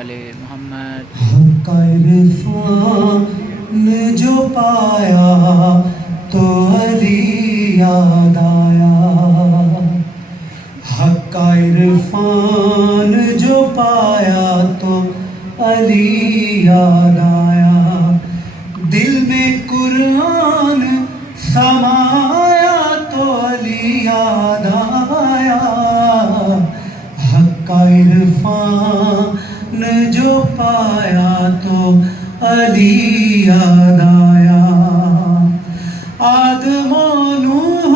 آل محمد۔ حق عرفان جو پایا تو علی یاد آیا، حق عرفان جو پایا تو علی یاد آیا، دل میں قرآن سمایا تو علی یاد آیا، حق عرفان جو پایا تو علی یاد آیا، آدم و نوح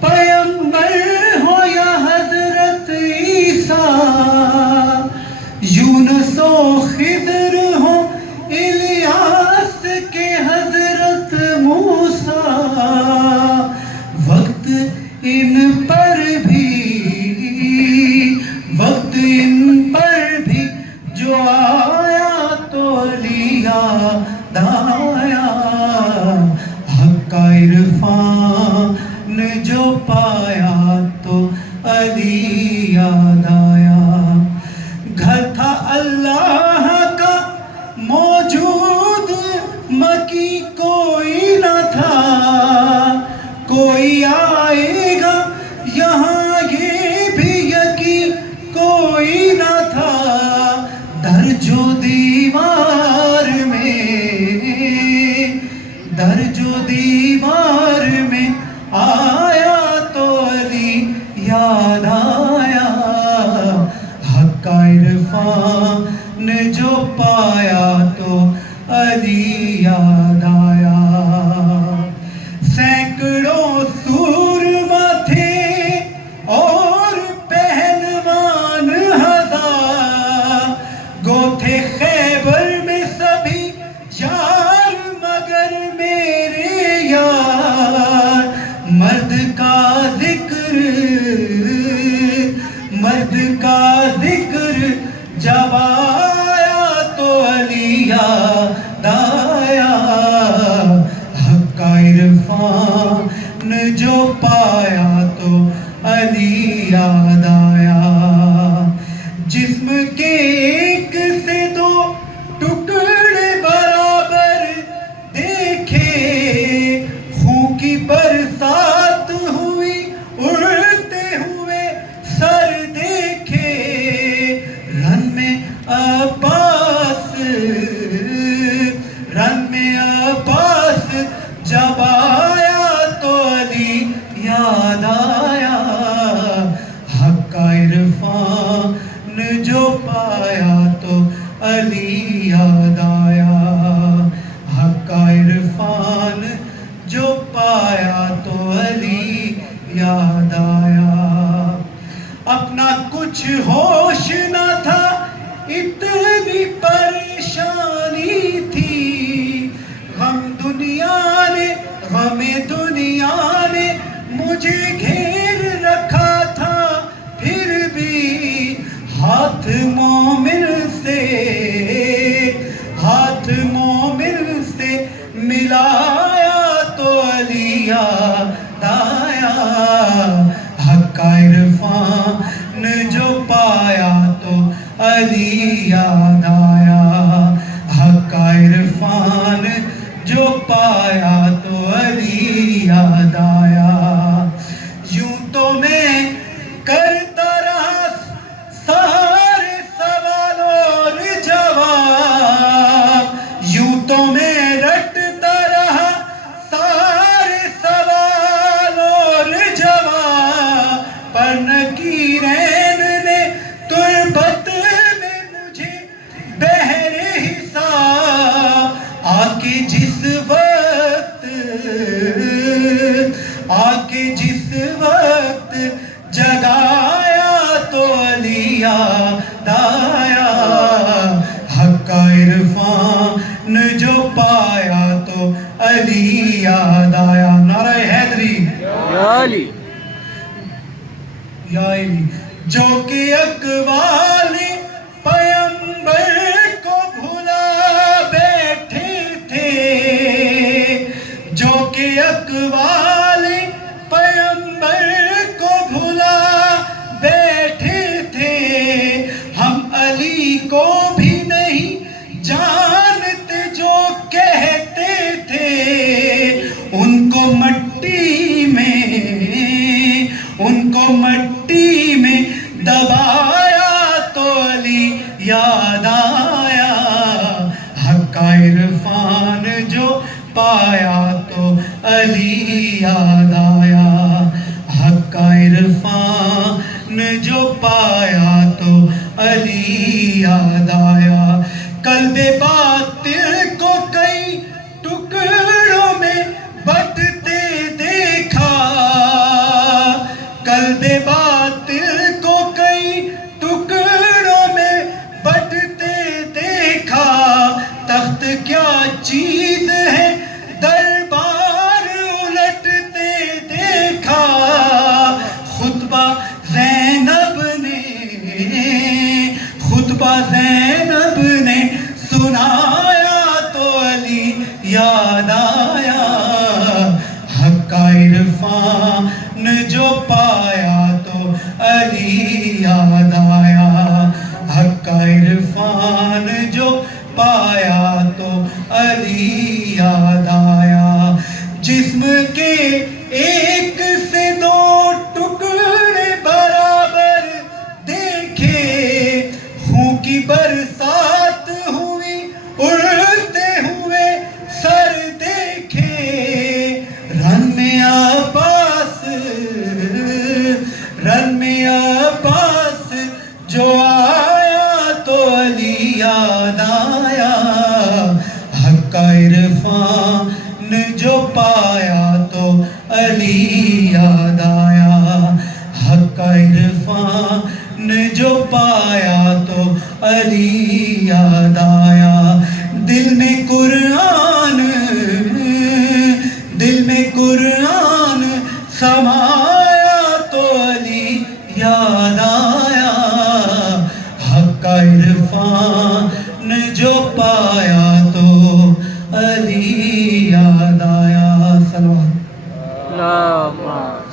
پیغمبر ہو یا حضرت عیسیٰ، یونس و خضر ہو الیاس کے حضرت موسیٰ، وقت ان پر بھی جو آیا تو علی یاد آیا، حق عرفان جو پایا تو علی یاد آیا، گھر تھا اللہ کا موجود مکی کوئی نہ تھا، کوئی آئے گا یہاں یہ بھی یقین کوئی نہ تھا، درج و دیوار میں آیا تو علی یاد آیا، حق عرفان جو پایا تو علی یاد آیا، سینکڑوں سورما تھے اور پہلوان ہزار، گو تھے خیبر میں سبھی یار مگر میرے یار، مرد کا ذکر جب آیا تو علی یاد آیا، حق عرفان جو پایا تو علی یاد آیا، جسم کے ایک سے دو ٹکڑے برابر دیکھے، خون کی برسات ہوئی اڑتے ہوئے سر دیکھے، رن میں عباس جب آیا تو علی یاد آیا، حق عرفان جو پایا تو علی یاد آیا، حق عرفان جو پایا تو علی یاد آیا، اپنا کچھ ہوش نہ تھا اتنی پریشانی تھی، غم دنیا نے مجھے گھیر رکھا تھا، پھر بھی ہاتھ مومن سے ملایا تو علی یاد آیا، حق عرفان جو پایا تو علی یاد آیا، حق عرفان جو پایا تو علی یاد آیا، یوں تو میں کرتا رہا سارے سوال اور جواب، یوں تو میں رٹتا رہا سارے سوال اور جواب، پر نکیرین نے تربت میں مجھے بحر حساب آ کے جس وقت جگایا تو علی یاد آیا، حق عرفان جو پایا تو علی یاد آیا، نعرہ حیدری یا علی، جو کہ اقوال پیغمبر کو بھلا بیٹھے تھے، جو کہ اقوال پیغمبر کو بھلا بیٹھے تھے، ہم علی کو بھی جو پایا تو علی یاد آیا. قلب باطل کو کئی ٹکڑوں میں بٹتے دیکھا, قلب باطل کو کئی ٹکڑوں میں بٹتے دیکھا. تخت کیا چیز ہے دربار الٹتے دیکھا. خطبہ زینب نے سنایا تو علی یاد آیا. حق کا عرفان جو پایا تو علی یاد آیا. حق کا عرفان جو پایا تو علی یاد آیا. جسم کے ایک سے دو ٹکڑے برابر دیکھے, خون کی برسات ہوئی اڑتے ہوئے سر دیکھے. رن میں عباس جو آیا تو علی یاد آیا. حق کا عرفان جو پایا تو علی یاد آیا. حق کا عرفان جو پایا تو علی یاد آیا. دل میں قرآن سمایا تو علی یاد آیا. حق کا عرفان جو پایا تو علی یاد آیا.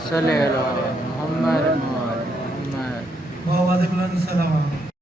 صلی اللہ علیہ محمد. بہت بلند سلام.